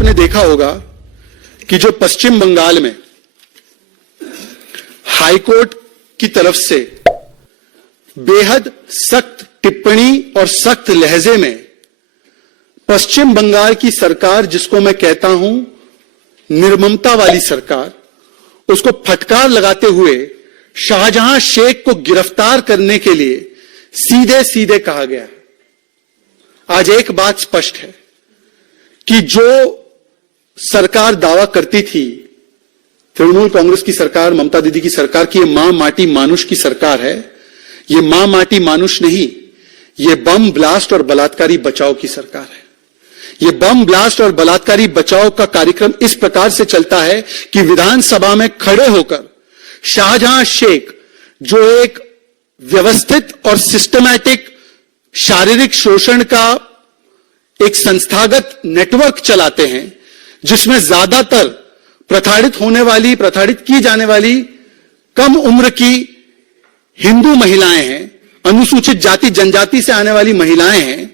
आपने देखा होगा कि जो पश्चिम बंगाल में हाईकोर्ट की तरफ से बेहद सख्त टिप्पणी और सख्त लहजे में पश्चिम बंगाल की सरकार, जिसको मैं कहता हूं निर्ममता वाली सरकार, उसको फटकार लगाते हुए शाहजहां शेख को गिरफ्तार करने के लिए सीधे सीधे कहा गया। आज एक बात स्पष्ट है कि जो सरकार दावा करती थी, तृणमूल कांग्रेस की सरकार, ममता दीदी की सरकार की, ये मां माटी मानुष की सरकार है, ये मां माटी मानुष नहीं, ये बम ब्लास्ट और बलात्कारी बचाओ की सरकार है। ये बम ब्लास्ट और बलात्कारी बचाओ का कार्यक्रम इस प्रकार से चलता है कि विधानसभा में खड़े होकर शाहजहां शेख, जो एक व्यवस्थित और सिस्टमैटिक शारीरिक शोषण का एक संस्थागत नेटवर्क चलाते हैं, जिसमें ज्यादातर प्रताड़ित की जाने वाली कम उम्र की हिंदू महिलाएं हैं, अनुसूचित जाति जनजाति से आने वाली महिलाएं हैं,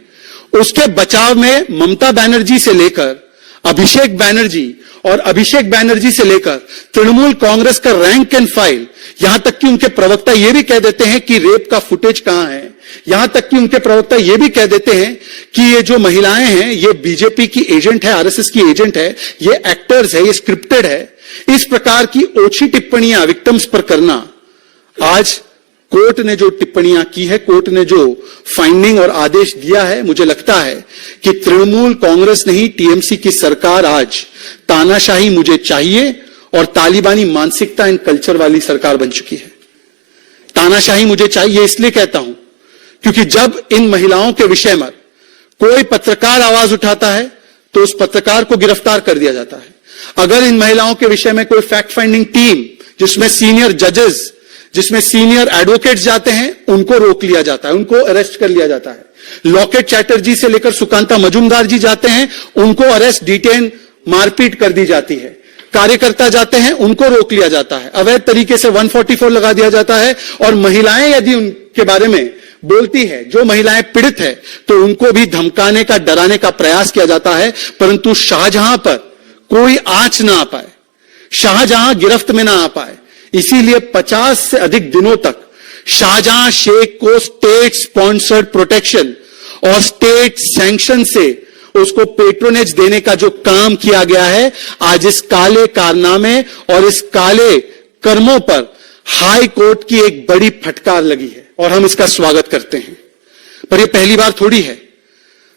उसके बचाव में ममता बनर्जी से लेकर अभिषेक बैनर्जी से लेकर तृणमूल कांग्रेस का रैंक एंड फाइल, यहां तक कि उनके प्रवक्ता यह भी कह देते हैं कि रेप का फुटेज कहां है, यहां तक कि उनके प्रवक्ता यह भी कह देते हैं कि ये जो महिलाएं हैं ये बीजेपी की एजेंट है, आरएसएस की एजेंट है, ये एक्टर्स है, ये स्क्रिप्टेड है। इस प्रकार की ओछी टिप्पणियां विक्टिम्स पर करना, आज कोर्ट ने जो टिप्पणियां की है, कोर्ट ने जो फाइंडिंग और आदेश दिया है, मुझे लगता है कि तृणमूल कांग्रेस नहीं, टीएमसी की सरकार आज तानाशाही मुझे चाहिए और तालिबानी मानसिकता एंड कल्चर वाली सरकार बन चुकी है। तानाशाही मुझे चाहिए इसलिए कहता हूं क्योंकि जब इन महिलाओं के विषय में कोई पत्रकार आवाज उठाता है तो उस पत्रकार को गिरफ्तार कर दिया जाता है। अगर इन महिलाओं के विषय में कोई फैक्ट फाइंडिंग टीम, जिसमें सीनियर जजेस, जिसमें सीनियर एडवोकेट्स जाते हैं, उनको रोक लिया जाता है, उनको अरेस्ट कर लिया जाता है। लॉकेट चैटर्जी से लेकर सुकांता मजूमदार जी जाते हैं, उनको अरेस्ट, डिटेन, मारपीट कर दी जाती है। कार्यकर्ता जाते हैं, उनको रोक लिया जाता है, अवैध तरीके से 144 लगा दिया जाता है। और महिलाएं यदि उनके बारे में बोलती है, जो महिलाएं पीड़ित है, तो उनको भी धमकाने का, डराने का प्रयास किया जाता है। परंतु शाहजहां पर कोई आंच ना आ पाए, शाहजहां गिरफ्त में ना आ पाए, इसीलिए 50 से अधिक दिनों तक शाहजहां शेख को स्टेट स्पॉन्सर्ड प्रोटेक्शन और स्टेट सैंक्शन से उसको पेट्रोनेज देने का जो काम किया गया है, आज इस काले कारनामे और इस काले कर्मों पर हाई कोर्ट की एक बड़ी फटकार लगी है और हम इसका स्वागत करते हैं। पर यह पहली बार थोड़ी है।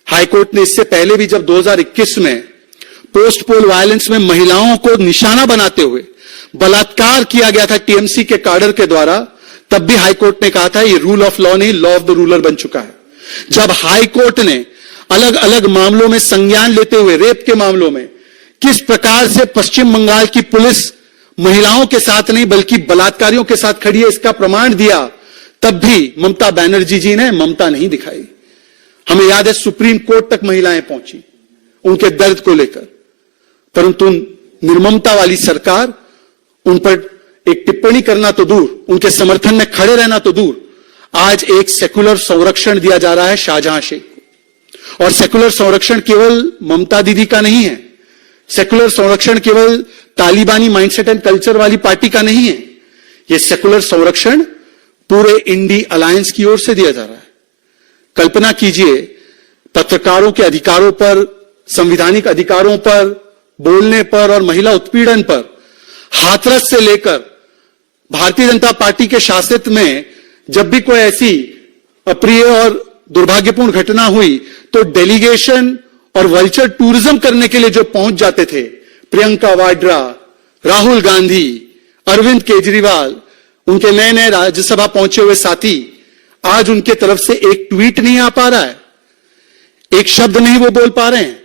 हाई कोर्ट ने इससे पहले भी जब 2021 में पोस्ट पोल वायलेंस में महिलाओं को निशाना बनाते हुए बलात्कार किया गया था टीएमसी के काडर के द्वारा, तब भी हाई कोर्ट ने कहा था ये रूल ऑफ लॉ नहीं, लॉ ऑफ द रूलर बन चुका है। जब हाई कोर्ट ने अलग अलग मामलों में संज्ञान लेते हुए, रेप के मामलों में किस प्रकार से पश्चिम बंगाल की पुलिस महिलाओं के साथ नहीं बल्कि बलात्कारियों के साथ खड़ी है, इसका प्रमाण दिया, तब भी ममता बनर्जी जी ने ममता नहीं दिखाई। हमें याद है सुप्रीम कोर्ट तक महिलाएं पहुंची उनके दर्द को लेकर, परंतु निर्ममता वाली सरकार उन पर एक टिप्पणी करना तो दूर, उनके समर्थन में खड़े रहना तो दूर, आज एक सेकुलर संरक्षण दिया जा रहा है शाहजहां शेख को। और सेकुलर संरक्षण केवल ममता दीदी का नहीं है, सेकुलर संरक्षण केवल तालिबानी माइंडसेट एंड कल्चर वाली पार्टी का नहीं है, यह सेकुलर संरक्षण पूरे इंडी अलायंस की ओर से दिया जा रहा है। कल्पना कीजिए, पत्रकारों के अधिकारों पर, संवैधानिक अधिकारों पर, बोलने पर और महिला उत्पीड़न पर हाथरस से लेकर भारतीय जनता पार्टी के शासित में जब भी कोई ऐसी अप्रिय और दुर्भाग्यपूर्ण घटना हुई तो डेलीगेशन और वल्चर टूरिज्म करने के लिए जो पहुंच जाते थे, प्रियंका वाड्रा, राहुल गांधी, अरविंद केजरीवाल, उनके नए नए राज्यसभा पहुंचे हुए साथी, आज उनके तरफ से एक ट्वीट नहीं आ पा रहा है, एक शब्द नहीं वो बोल पा रहे हैं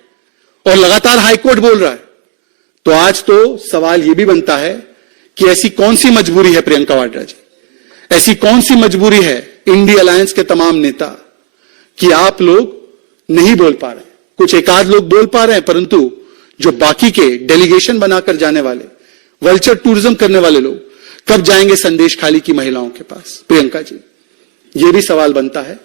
और लगातार हाईकोर्ट बोल रहा है। तो आज तो सवाल यह भी बनता है कि ऐसी कौन सी मजबूरी है प्रियंका वाड्रा जी, ऐसी कौन सी मजबूरी है इंडी अलायंस के तमाम नेता कि आप लोग नहीं बोल पा रहे। कुछ एक आध लोग बोल पा रहे हैं, परंतु जो बाकी के डेलीगेशन बनाकर जाने वाले, वल्चर टूरिज्म करने वाले लोग कब जाएंगे संदेश खाली की महिलाओं के पास? प्रियंका जी, यह भी सवाल बनता है।